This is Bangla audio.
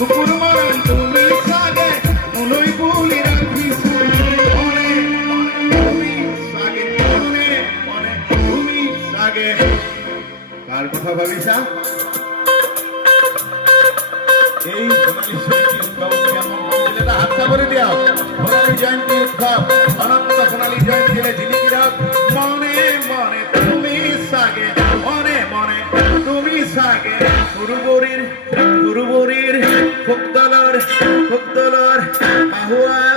কুকুর মরণ তুমি সাগে মনই বলি রাখি মনে তুমি সাগে মনে মনে তুমি সাগে কার কথা ভাবিছা এই সোনালী উৎসব কেমন ছেলেটা হাতটা করে দিও সোনালী জয়ন্তী উৎসব অনন্ত সোনালী জয়ন্তী ছেলে ঝিলিকিরা মনে মনে তুমি সাগে মনে মনে তুমি সাগে গুরুবরীর ফুকদলর আহুয়া